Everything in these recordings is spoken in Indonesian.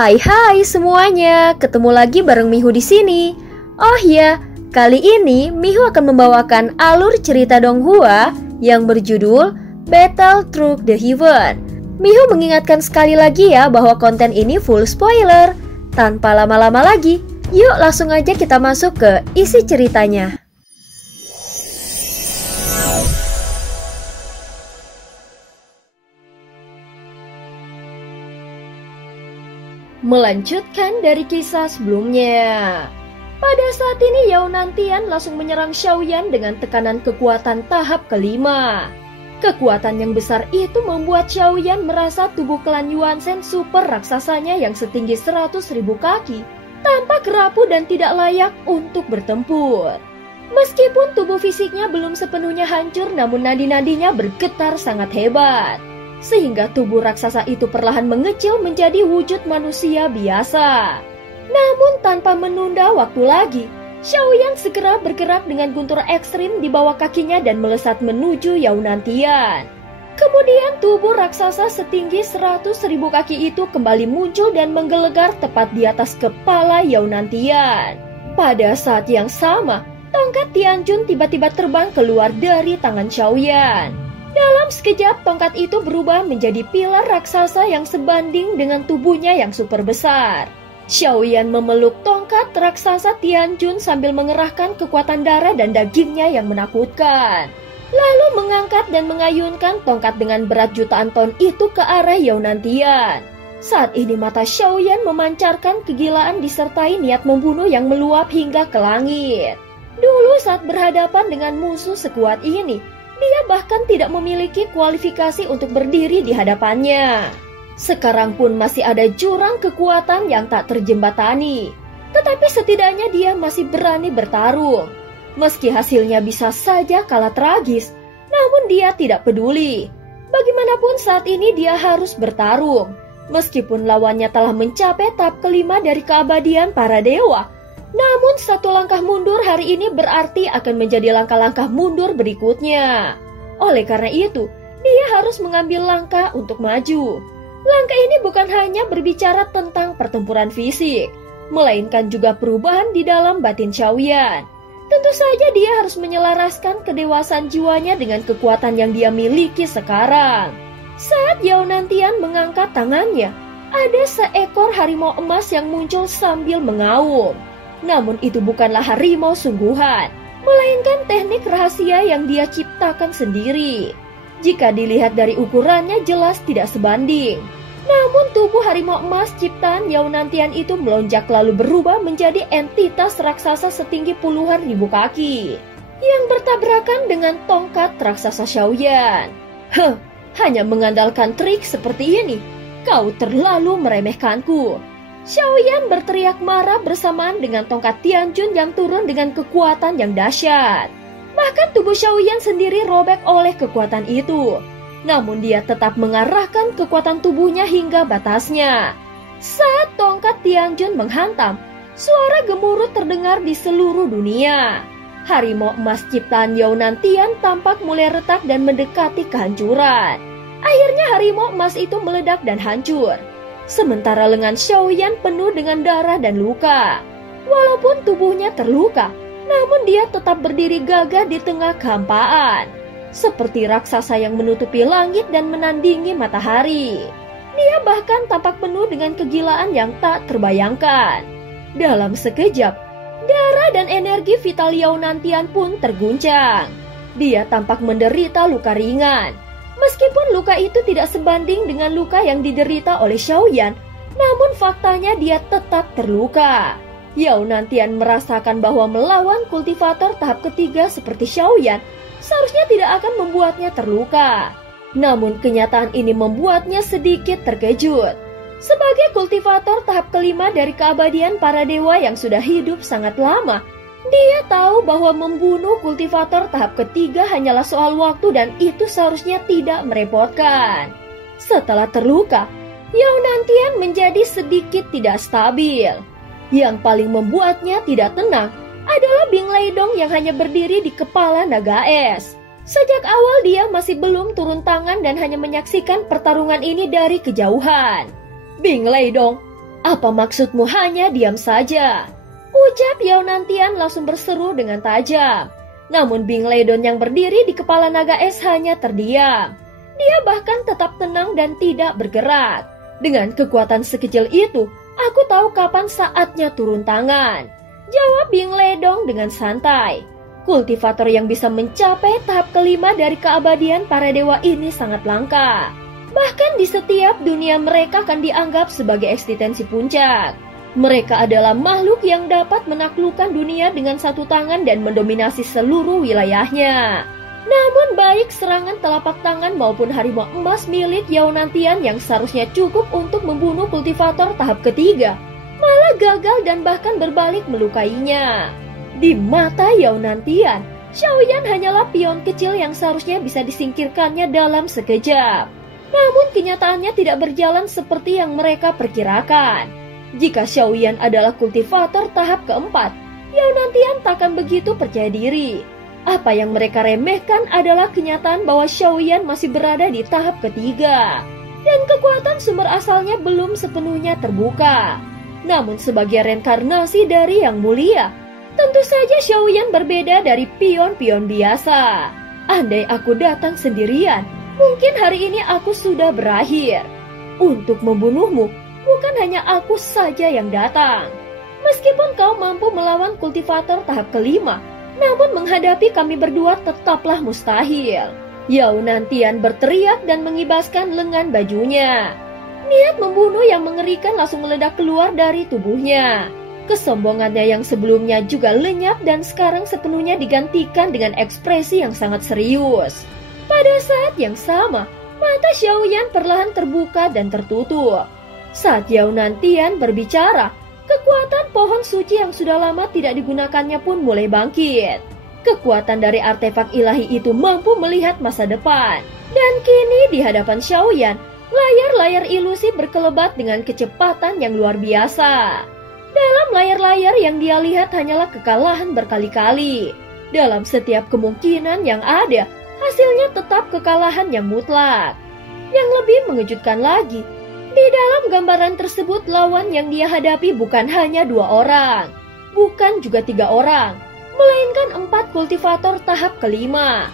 Hai semuanya, ketemu lagi bareng Mihu di sini. Oh ya, kali ini Mihu akan membawakan alur cerita Donghua yang berjudul Battle Through the Heaven. Mihu mengingatkan sekali lagi ya bahwa konten ini full spoiler. Tanpa lama-lama lagi, yuk langsung aja kita masuk ke isi ceritanya. Melanjutkan dari kisah sebelumnya. Pada saat ini Yao Nantian langsung menyerang Xiaoyan dengan tekanan kekuatan tahap kelima. Kekuatan yang besar itu membuat Xiaoyan merasa tubuh klan Yuanzhen super raksasanya yang setinggi 100.000 kaki tampak rapuh dan tidak layak untuk bertempur. Meskipun tubuh fisiknya belum sepenuhnya hancur, namun nadi-nadinya bergetar sangat hebat, sehingga tubuh raksasa itu perlahan mengecil menjadi wujud manusia biasa. Namun tanpa menunda waktu lagi, Xiaoyan segera bergerak dengan guntur ekstrim di bawah kakinya dan melesat menuju Yao Nantian. Kemudian tubuh raksasa setinggi 100.000 kaki itu kembali muncul dan menggelegar tepat di atas kepala Yao Nantian. Pada saat yang sama, tongkat Tianjun tiba-tiba terbang keluar dari tangan Xiaoyan. Dalam sekejap, tongkat itu berubah menjadi pilar raksasa yang sebanding dengan tubuhnya yang super besar. Xiaoyan memeluk tongkat raksasa Tianjun sambil mengerahkan kekuatan darah dan dagingnya yang menakutkan. Lalu mengangkat dan mengayunkan tongkat dengan berat jutaan ton itu ke arah Yao Nantian. Saat ini mata Xiaoyan memancarkan kegilaan disertai niat membunuh yang meluap hingga ke langit. Dulu saat berhadapan dengan musuh sekuat ini, dia bahkan tidak memiliki kualifikasi untuk berdiri di hadapannya. Sekarang pun masih ada jurang kekuatan yang tak terjembatani. Tetapi setidaknya dia masih berani bertarung. Meski hasilnya bisa saja kalah tragis, namun dia tidak peduli. Bagaimanapun saat ini dia harus bertarung. Meskipun lawannya telah mencapai tahap kelima dari keabadian para dewa, namun satu langkah mundur hari ini berarti akan menjadi langkah-langkah mundur berikutnya. Oleh karena itu, dia harus mengambil langkah untuk maju. Langkah ini bukan hanya berbicara tentang pertempuran fisik, melainkan juga perubahan di dalam batin Xiaoyan. Tentu saja dia harus menyelaraskan kedewasaan jiwanya dengan kekuatan yang dia miliki sekarang. Saat Yao Nantian mengangkat tangannya, ada seekor harimau emas yang muncul sambil mengaum. Namun itu bukanlah harimau sungguhan, melainkan teknik rahasia yang dia ciptakan sendiri. Jika dilihat dari ukurannya jelas tidak sebanding. Namun tubuh harimau emas ciptaan Yao Nantian itu melonjak lalu berubah menjadi entitas raksasa setinggi puluhan ribu kaki yang bertabrakan dengan tongkat raksasa Xiaoyan. Hanya mengandalkan trik seperti ini, kau terlalu meremehkanku. Xiaoyan berteriak marah bersamaan dengan tongkat Tianjun yang turun dengan kekuatan yang dahsyat. Bahkan tubuh Xiaoyan sendiri robek oleh kekuatan itu. Namun dia tetap mengarahkan kekuatan tubuhnya hingga batasnya. Saat tongkat Tianjun menghantam, suara gemuruh terdengar di seluruh dunia. Harimau emas ciptaan Yao Nantian tampak mulai retak dan mendekati kehancuran. Akhirnya harimau emas itu meledak dan hancur. Sementara lengan Xiaoyan penuh dengan darah dan luka. Walaupun tubuhnya terluka, namun dia tetap berdiri gagah di tengah kehampaan, seperti raksasa yang menutupi langit dan menandingi matahari. Dia bahkan tampak penuh dengan kegilaan yang tak terbayangkan. Dalam sekejap, darah dan energi vital Yao Nantian pun terguncang. Dia tampak menderita luka ringan. Meskipun luka itu tidak sebanding dengan luka yang diderita oleh Xiaoyan, namun faktanya dia tetap terluka. Yao Nantian merasakan bahwa melawan kultivator tahap ketiga seperti Xiaoyan seharusnya tidak akan membuatnya terluka. Namun kenyataan ini membuatnya sedikit terkejut. Sebagai kultivator tahap kelima dari keabadian para dewa yang sudah hidup sangat lama, dia tahu bahwa membunuh kultivator tahap ketiga hanyalah soal waktu dan itu seharusnya tidak merepotkan. Setelah terluka, Yao Nantian menjadi sedikit tidak stabil. Yang paling membuatnya tidak tenang adalah Bing Leidong yang hanya berdiri di kepala naga es. Sejak awal dia masih belum turun tangan dan hanya menyaksikan pertarungan ini dari kejauhan. Bing Leidong, Apa maksudmu hanya diam saja? Ucap Yao Nantian langsung berseru dengan tajam. Namun Bing Leidong yang berdiri di kepala naga es hanya terdiam. Dia bahkan tetap tenang dan tidak bergerak. Dengan kekuatan sekecil itu, aku tahu kapan saatnya turun tangan. Jawab Bing Leidong dengan santai. Kultivator yang bisa mencapai tahap kelima dari keabadian para dewa ini sangat langka. Bahkan di setiap dunia mereka akan dianggap sebagai eksistensi puncak. Mereka adalah makhluk yang dapat menaklukkan dunia dengan satu tangan dan mendominasi seluruh wilayahnya. Namun baik serangan telapak tangan maupun harimau emas milik Yao Nantian yang seharusnya cukup untuk membunuh kultivator tahap ketiga, malah gagal dan bahkan berbalik melukainya. Di mata Yao Nantian, Xiaoyan hanyalah pion kecil yang seharusnya bisa disingkirkannya dalam sekejap. Namun kenyataannya tidak berjalan seperti yang mereka perkirakan. Jika Xiaoyan adalah kultivator tahap keempat, Yao Nantian takkan begitu percaya diri. Apa yang mereka remehkan adalah kenyataan bahwa Xiaoyan masih berada di tahap ketiga. Dan kekuatan sumber asalnya belum sepenuhnya terbuka. Namun sebagai reinkarnasi dari Yang Mulia, tentu saja Xiaoyan berbeda dari pion-pion biasa. Andai aku datang sendirian, mungkin hari ini aku sudah berakhir. Untuk membunuhmu, bukan hanya aku saja yang datang. Meskipun kau mampu melawan kultivator tahap kelima, namun menghadapi kami berdua tetaplah mustahil. Yao Nantian berteriak dan mengibaskan lengan bajunya. Niat membunuh yang mengerikan langsung meledak keluar dari tubuhnya. Kesombongannya yang sebelumnya juga lenyap dan sekarang sepenuhnya digantikan dengan ekspresi yang sangat serius. Pada saat yang sama, mata Xiaoyan perlahan terbuka dan tertutup. Saat Yao Nantian berbicara, kekuatan pohon suci yang sudah lama tidak digunakannya pun mulai bangkit. Kekuatan dari artefak ilahi itu mampu melihat masa depan. Dan kini di hadapan Xiaoyan, layar-layar ilusi berkelebat dengan kecepatan yang luar biasa. Dalam layar-layar yang dia lihat hanyalah kekalahan berkali-kali. Dalam setiap kemungkinan yang ada, hasilnya tetap kekalahan yang mutlak. Yang lebih mengejutkan lagi, di dalam gambaran tersebut lawan yang dia hadapi bukan hanya 2 orang, bukan juga 3 orang, melainkan 4 kultivator tahap kelima.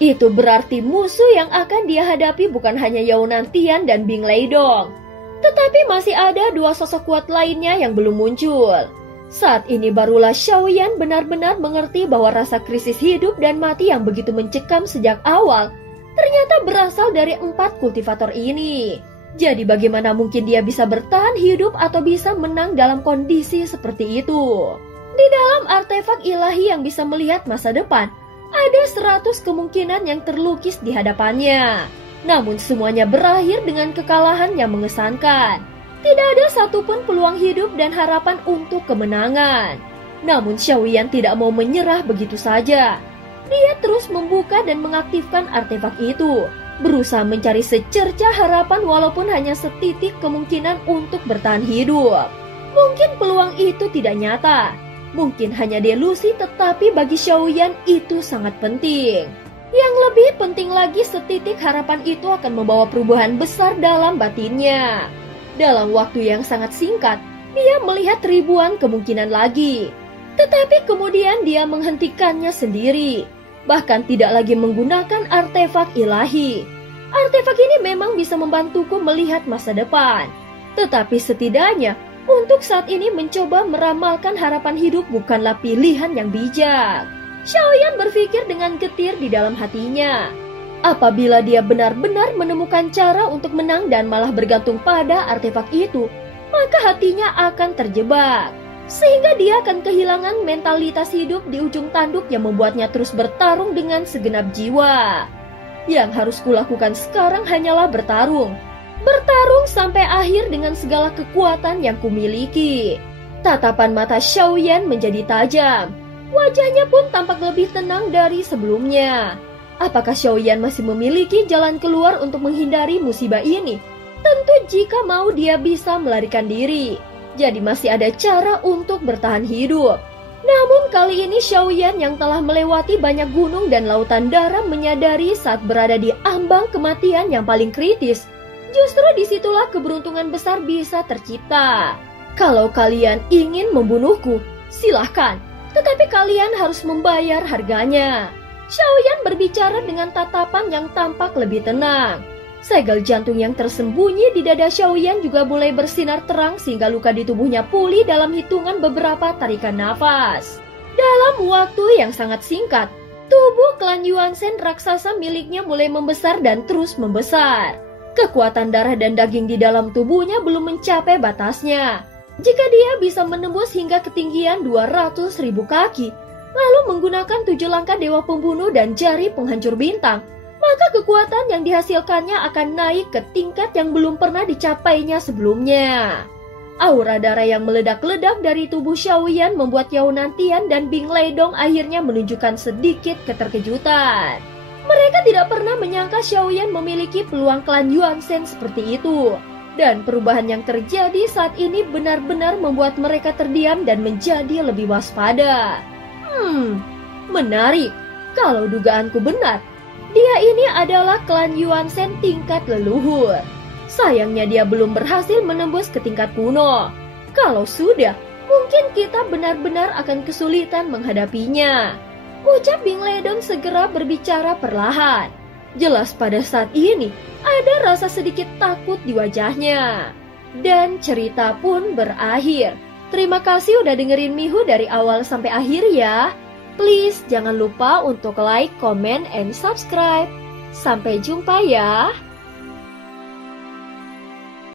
Itu berarti musuh yang akan dia hadapi bukan hanya Yao Nantian dan Bing Leidong, tetapi masih ada 2 sosok kuat lainnya yang belum muncul. Saat ini barulah Xiaoyan benar-benar mengerti bahwa rasa krisis hidup dan mati yang begitu mencekam sejak awal ternyata berasal dari 4 kultivator ini. Jadi bagaimana mungkin dia bisa bertahan hidup atau bisa menang dalam kondisi seperti itu? Di dalam artefak ilahi yang bisa melihat masa depan, ada 100 kemungkinan yang terlukis di hadapannya. Namun semuanya berakhir dengan kekalahan yang mengesankan. Tidak ada satupun peluang hidup dan harapan untuk kemenangan. Namun Xiaoyan tidak mau menyerah begitu saja. Dia terus membuka dan mengaktifkan artefak itu, berusaha mencari secercah harapan walaupun hanya setitik kemungkinan untuk bertahan hidup. Mungkin peluang itu tidak nyata, mungkin hanya delusi, tetapi bagi Xiaoyan itu sangat penting. Yang lebih penting lagi, setitik harapan itu akan membawa perubahan besar dalam batinnya. Dalam waktu yang sangat singkat, dia melihat ribuan kemungkinan lagi. Tetapi kemudian dia menghentikannya sendiri, bahkan tidak lagi menggunakan artefak ilahi. Artefak ini memang bisa membantuku melihat masa depan, tetapi setidaknya untuk saat ini mencoba meramalkan harapan hidup bukanlah pilihan yang bijak. Xiaoyan berpikir dengan getir di dalam hatinya. Apabila dia benar-benar menemukan cara untuk menang dan malah bergantung pada artefak itu, maka hatinya akan terjebak. Sehingga dia akan kehilangan mentalitas hidup di ujung tanduk yang membuatnya terus bertarung dengan segenap jiwa. Yang harus kulakukan sekarang hanyalah bertarung. Bertarung sampai akhir dengan segala kekuatan yang kumiliki. Tatapan mata Xiaoyan menjadi tajam. Wajahnya pun tampak lebih tenang dari sebelumnya. Apakah Xiaoyan masih memiliki jalan keluar untuk menghindari musibah ini? Tentu jika mau dia bisa melarikan diri. Jadi masih ada cara untuk bertahan hidup. Namun kali ini Xiaoyan yang telah melewati banyak gunung dan lautan daram menyadari saat berada di ambang kematian yang paling kritis. Justru disitulah keberuntungan besar bisa tercipta. Kalau kalian ingin membunuhku, silahkan, tetapi kalian harus membayar harganya. Xiaoyan berbicara dengan tatapan yang tampak lebih tenang. Segel jantung yang tersembunyi di dada Xiaoyan juga mulai bersinar terang sehingga luka di tubuhnya pulih dalam hitungan beberapa tarikan nafas. Dalam waktu yang sangat singkat, tubuh klan Yuanzhen raksasa miliknya mulai membesar dan terus membesar. Kekuatan darah dan daging di dalam tubuhnya belum mencapai batasnya. Jika dia bisa menembus hingga ketinggian 200.000 kaki, lalu menggunakan 7 langkah dewa pembunuh dan jari penghancur bintang, maka kekuatan yang dihasilkannya akan naik ke tingkat yang belum pernah dicapainya sebelumnya. Aura darah yang meledak-ledak dari tubuh Xiaoyan membuat Yao Nantian dan Bing Leidong akhirnya menunjukkan sedikit keterkejutan. Mereka tidak pernah menyangka Xiaoyan memiliki peluang klan Yuanzhen seperti itu. Dan perubahan yang terjadi saat ini benar-benar membuat mereka terdiam dan menjadi lebih waspada. Menarik. Kalau dugaanku benar, dia ini adalah klan Yuanzhen tingkat leluhur. Sayangnya dia belum berhasil menembus ke tingkat kuno. Kalau sudah, mungkin kita benar-benar akan kesulitan menghadapinya. Ucap Bing Leidong segera berbicara perlahan. Jelas pada saat ini ada rasa sedikit takut di wajahnya. Dan cerita pun berakhir. Terima kasih udah dengerin Mihu dari awal sampai akhir ya. Please jangan lupa untuk like, comment, and subscribe. Sampai jumpa ya.